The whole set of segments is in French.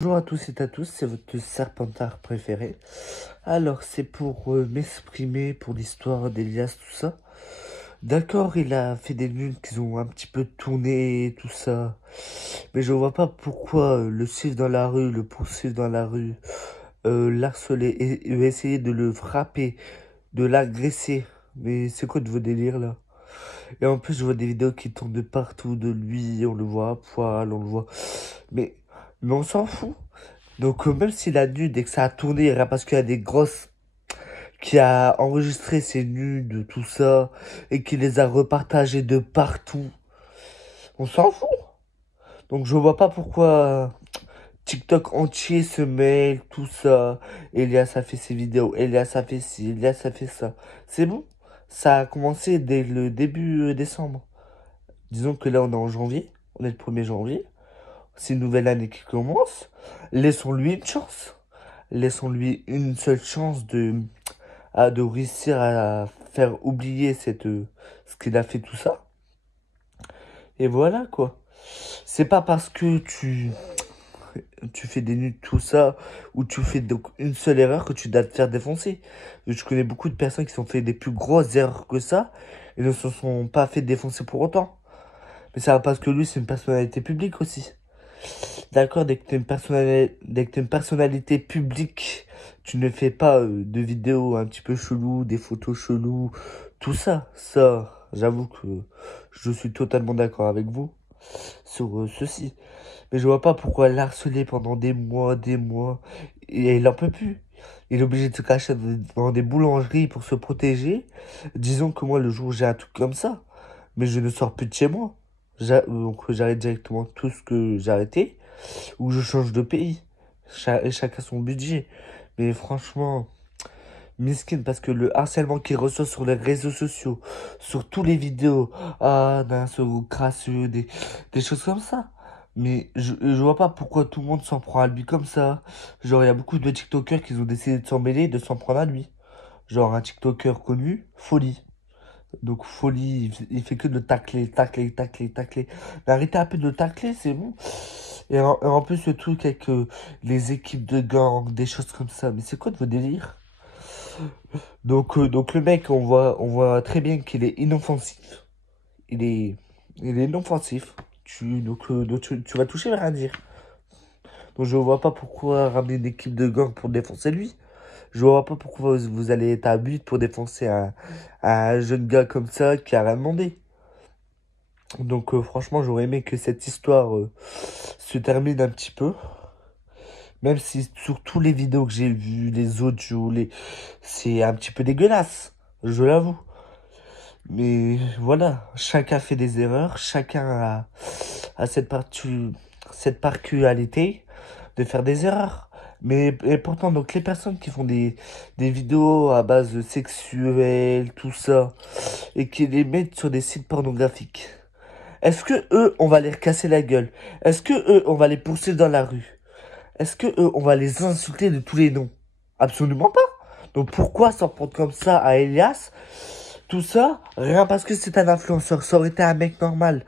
Bonjour à tous et à tous, c'est votre Serpentard préféré. Alors, c'est pour m'exprimer pour l'histoire d'Elias, tout ça. D'accord, il a fait des nudes qui ont un petit peu tourné, tout ça. Mais je vois pas pourquoi le suivre dans la rue, le poursuivre dans la rue, l'harceler et essayer de le frapper, de l'agresser. Mais c'est quoi de vos délires là? Et en plus, je vois des vidéos qui tournent de partout de lui, on le voit à poil, on le voit. Mais, mais on s'en fout. Donc même s'il a nude et que ça a tourné, rien parce qu'il y a des grosses qui a enregistré ses nudes, tout ça, et qui les a repartagés de partout, on s'en fout. Donc je vois pas pourquoi TikTok entier se mêle, tout ça. Elias a fait ses vidéos, Elias a fait ci, Elias a fait ça. C'est bon, ça a commencé dès le début décembre. Disons que là on est en janvier, on est le 1er janvier. C'est une nouvelle année qui commence. Laissons-lui une chance. Laissons-lui une seule chance de réussir à faire oublier ce qu'il a fait tout ça. Et voilà quoi. C'est pas parce que tu fais des nudes tout ça ou tu fais donc une seule erreur que tu dois te faire défoncer. Je connais beaucoup de personnes qui ont fait des plus grosses erreurs que ça et ne se sont pas fait défoncer pour autant. Mais ça va parce que lui c'est une personnalité publique aussi. D'accord, dès que t'es une personnalité publique, tu ne fais pas de vidéos un petit peu chelou, des photos cheloues, tout ça. Ça, j'avoue que je suis totalement d'accord avec vous sur ceci. Mais je vois pas pourquoi l'harceler pendant des mois, et il en peut plus. Il est obligé de se cacher dans des boulangeries pour se protéger. Disons que moi, le jour où j'ai un truc comme ça, mais je ne sors plus de chez moi. Donc j'arrête directement tout ce que j'ai arrêté ou je change de pays. Et chacun son budget. Mais franchement, miskin, parce que le harcèlement qu'il reçoit sur les réseaux sociaux, sur tous les vidéos, ah, d'un seul crasseux, des choses comme ça. Mais je vois pas pourquoi tout le monde s'en prend à lui comme ça. Genre, il y a beaucoup de TikTokers qui ont décidé de s'en mêler et de s'en prendre à lui. Genre, un TikToker connu, Folie. Donc, Folie, il fait que de le tacler, tacler, tacler, tacler. Mais arrêtez un peu de le tacler, c'est bon. Et en plus, le truc avec les équipes de gang, des choses comme ça. Mais c'est quoi de vos délires? Donc le mec, on voit très bien qu'il est inoffensif. Il est, il est inoffensif. Donc tu vas toucher, mais rien dire. Donc je vois pas pourquoi ramener une équipe de gang pour défoncer lui. Je vois pas pourquoi vous allez être à but pour défoncer un jeune gars comme ça qui a rien demandé. Donc franchement, j'aurais aimé que cette histoire se termine un petit peu. Même si sur tous les vidéos que j'ai vues, les audios, c'est un petit peu dégueulasse, je l'avoue. Mais voilà, chacun fait des erreurs, chacun a cette particularité de faire des erreurs. Mais et pourtant, donc les personnes qui font des vidéos à base sexuelle, tout ça, et qui les mettent sur des sites pornographiques, est-ce que eux, on va les casser la gueule? Est-ce que eux, on va les poursuivre dans la rue? Est-ce que on va les insulter de tous les noms? Absolument pas. Donc pourquoi s'en prendre comme ça à Elias? Tout ça, rien parce que c'est un influenceur. Ça aurait été un mec normal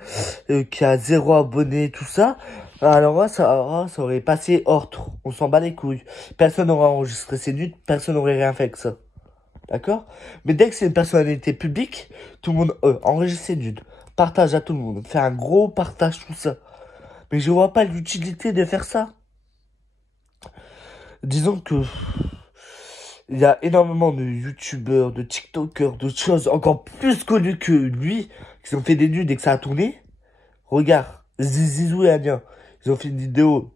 qui a 0 abonné, tout ça. Alors là, ça aurait passé autre. On s'en bat les couilles. Personne n'aurait enregistré ses nudes, personne n'aurait rien fait avec ça. D'accord? Mais dès que c'est une personnalité publique, tout le monde enregistre ses nudes. Partage à tout le monde. Fait un gros partage, tout ça. Mais je vois pas l'utilité de faire ça. Disons que il y a énormément de youtubeurs, de tiktokers, de choses encore plus connues que lui, qui ont fait des nudes et que ça a tourné. Regarde, Zizou et Anya, ils ont fait une vidéo,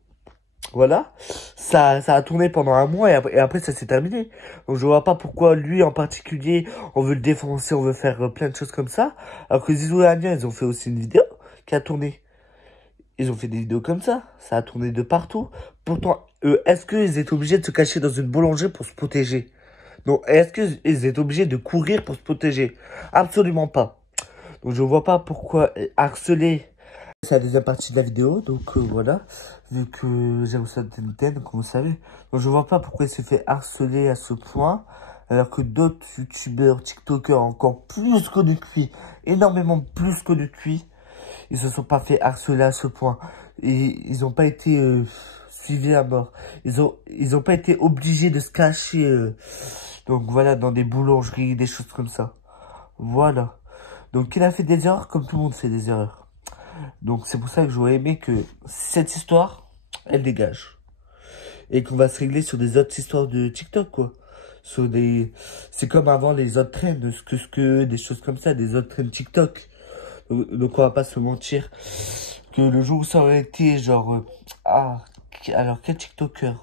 voilà. Ça a tourné pendant un mois et après ça s'est terminé. Donc je vois pas pourquoi lui en particulier, on veut le défoncer, on veut faire plein de choses comme ça. Alors que Zizou et Anya, ils ont fait aussi une vidéo qui a tourné. Ils ont fait des vidéos comme ça a tourné de partout. Pourtant, est-ce qu'ils étaient obligés de se cacher dans une boulangerie pour se protéger? Non, est-ce qu'ils étaient obligés de courir pour se protéger? Absolument pas. Donc je vois pas pourquoi harceler. C'est la deuxième partie de la vidéo, donc voilà. Vu que j'ai reçu une antenne, comme vous savez. Donc je vois pas pourquoi il se fait harceler à ce point. Alors que d'autres youtubeurs, tiktokers encore plus connus que lui, énormément plus connus que lui, ils se sont pas fait harceler à ce point. Et ils ont pas été poursuivi à mort. Ils ont pas été obligés de se cacher, donc voilà, dans des boulangeries, des choses comme ça. Voilà. Donc il a fait des erreurs comme tout le monde fait des erreurs. Donc c'est pour ça que j'aurais aimé que cette histoire, elle dégage. Et qu'on va se régler sur des autres histoires de TikTok, quoi. Sur des... C'est comme avant les autres trends, des choses comme ça, des autres trends TikTok. Donc on va pas se mentir que le jour où ça aurait été genre... alors quel TikToker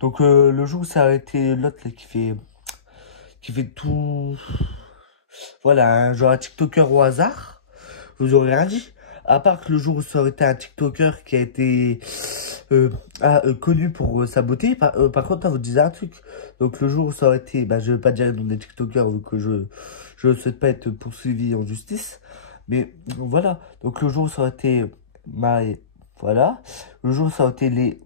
Donc le jour où ça aurait été l'autre là qui fait tout... Voilà, genre un TikToker au hasard, vous aurez rien dit. À part que le jour où ça aurait été un TikToker qui a été connu pour sa beauté, par contre, là, vous disais un truc. Donc le jour où ça aurait été, bah, je vais pas dire le nom des TikTokers vu que je ne souhaite pas être poursuivi en justice. Mais voilà, donc le jour où ça aurait été voilà. Le jour où ça aurait été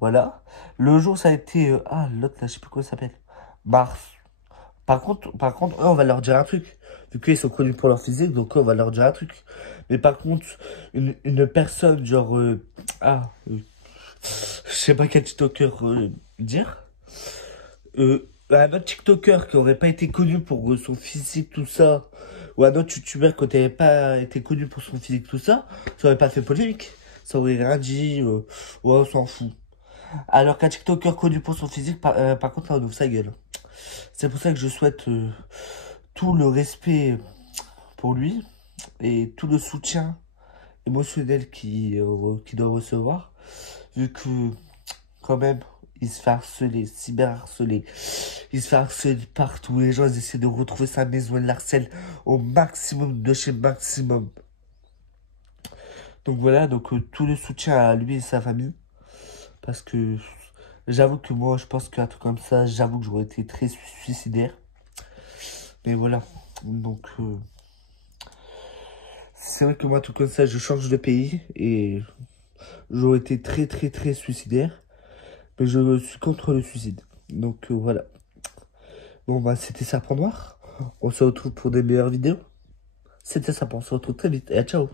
voilà. Le jour où ça a été, l'autre là, je sais plus comment il s'appelle. Mars. Par contre, eux, on va leur dire un truc. Vu qu'ils sont connus pour leur physique, donc eux, on va leur dire un truc. Mais par contre, une personne, genre, je sais pas quel TikToker dire. Un autre TikToker qui aurait pas été connu pour son physique, tout ça, ou un autre YouTuber qui n'aurait pas été connu pour son physique, tout ça, ça aurait pas fait polémique. Ça aurait rien dit, ouais, on s'en fout. Alors qu'un TikToker connu pour son physique, par contre, là, on ouvre sa gueule. C'est pour ça que je souhaite tout le respect pour lui et tout le soutien émotionnel qu'il doit recevoir, vu que, quand même, il se fait harceler, cyberharceler, il se fait harceler partout, les gens ils essaient de retrouver sa maison, ils l'harcèlent au maximum de chez maximum. Donc voilà, donc tout le soutien à lui et sa famille, parce que j'avoue que moi, je pense qu'un truc comme ça, j'avoue que j'aurais été très suicidaire. Mais voilà, donc c'est vrai que moi, tout comme ça, je change de pays et j'aurais été très très très suicidaire. Mais je suis contre le suicide. Donc voilà. Bon bah c'était Serpent Noir. On se retrouve pour des meilleures vidéos. C'était Serpent, on se retrouve très vite et à ciao.